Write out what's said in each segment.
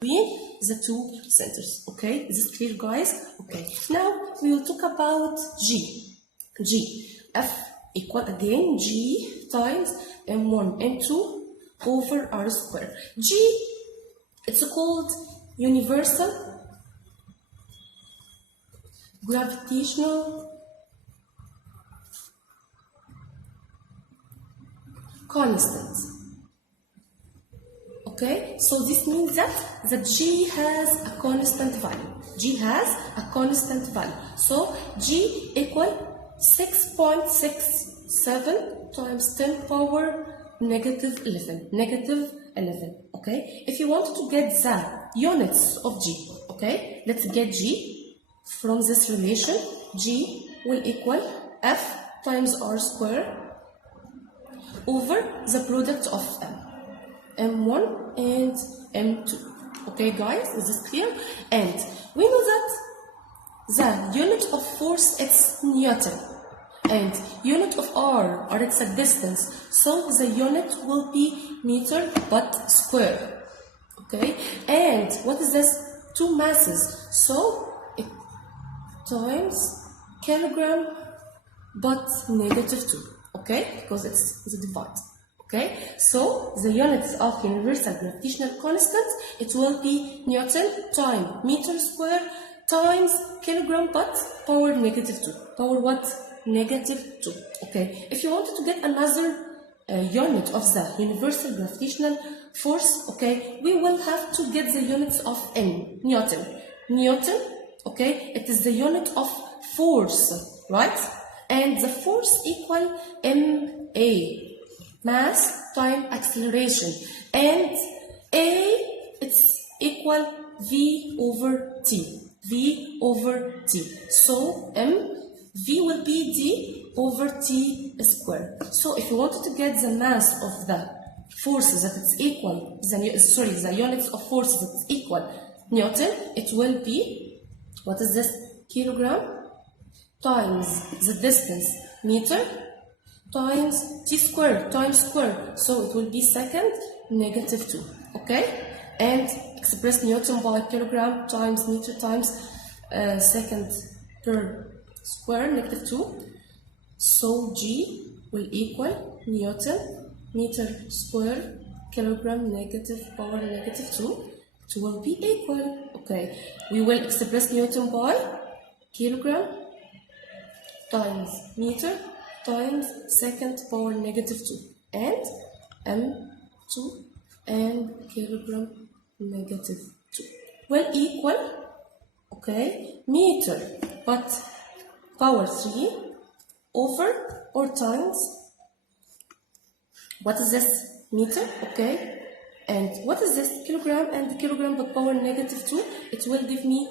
between the two centers. Okay, is this clear, guys? Okay, now we will talk about G. F equal again G times M1 M2 over R square. G, it's called universal gravitational constant. Okay, so this means that G has a constant value. G has a constant value. So G equal 6.67 times 10 power negative 11. Okay, if you want to get the units of G, okay, let's get G from this relation. G will equal F times R square over the product of M1 and M2. Okay, guys, is this clear? And we know that the unit of force is Newton, and unit of R it's a distance, so the unit will be meter but square. Okay, and what is this? Two masses, so it times kilogram but negative 2. Okay, because it's a divide. Okay, so the units of universal gravitational constant, it will be Newton times meter square times kilogram but power negative 2. Power what? Negative 2. Okay, if you wanted to get another unit of the universal gravitational force, okay, we will have to get the units of N, Newton. Okay, it is the unit of force, right? And the force equal MA, mass time acceleration, and A, it's equal V over T. So V will be D over T squared. So if you wanted to get the mass of the forces that it's equal, the units of forces that is equal Newton, it will be, what is this? Kilogram times the distance meter times T squared times square. So it will be second negative 2. Okay, and express Newton by kilogram times meter times second per square negative 2. So G will equal Newton meter square kilogram negative power negative 2. It will be equal. Okay, we will express Newton by kilogram times meter times second power negative 2 and M2 and kilogram negative 2 will equal, okay, meter but power 3 over or times, what is this? Meter, okay, and what is this? Kilogram and kilogram but power negative 2, it will give me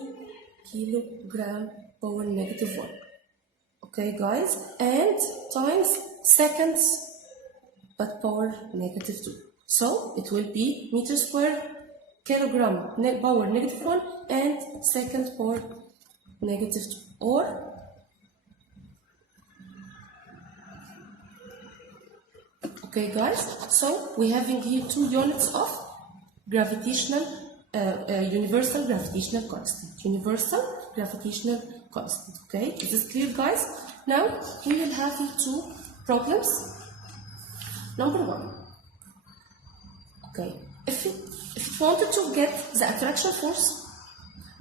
kilogram power negative 1. Okay, guys, and times seconds but power negative 2. So it will be meter square kilogram power negative 1 and second power negative 2. Or okay, guys, so we having here two units of gravitational universal gravitational constant. Okay, is this clear, guys? Now we will have here two problems. Number 1. Okay, if you wanted to get the attraction force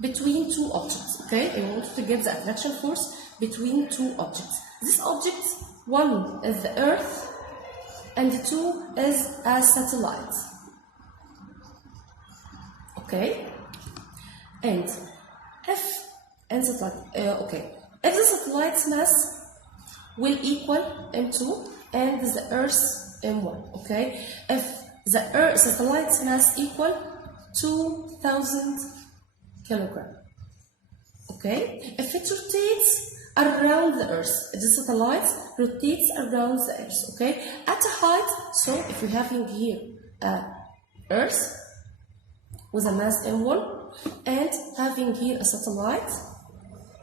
between two objects, okay, I wanted to get the attraction force between two objects. This object, one is the Earth and the 2 is a satellite. Okay, and if the satellite's mass will equal M2 and the Earth's M1. Okay, if the satellite's mass equal 2,000 kilogram. Okay, if it rotates around the Earth, the satellite rotates around the Earth. Okay, at a height. So if we're having here Earth with a mass M1 and having here a satellite,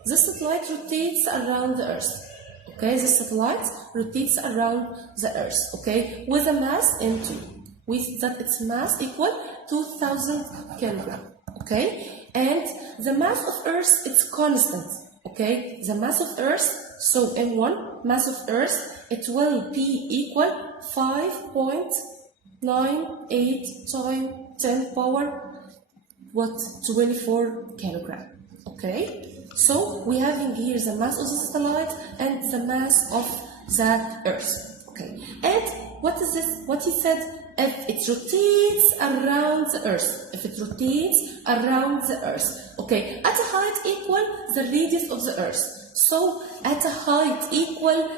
the satellite rotates around the Earth. Okay, the satellite rotates around the Earth. Okay, with a mass M2, with that its mass equal 2,000 kilogram. okay? And the mass of Earth, it's constant, okay? The mass of Earth, so M1, mass of Earth, it will be equal 5.98 times 10 power, 24 kilogram, okay? So we have in here the mass of the satellite and the mass of the Earth, okay? And what is this? What he said? If it rotates around the Earth, if it rotates around the Earth, okay, at a height equal the radius of the Earth. So at a height equal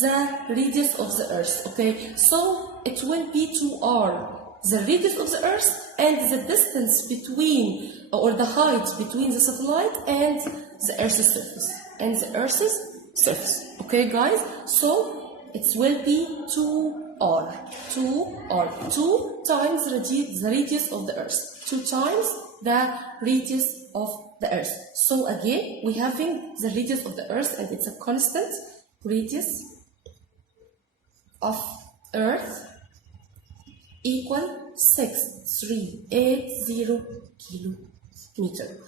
the radius of the Earth, okay? So it will be 2r, the radius of the Earth and the distance between, or the height between the satellite and the Earth's surface, okay guys? So it will be 2r, 2 times the radius of the Earth, 2 times the radius of the Earth. So again, we having the radius of the Earth and it's a constant radius of Earth equal 6380 kilometer.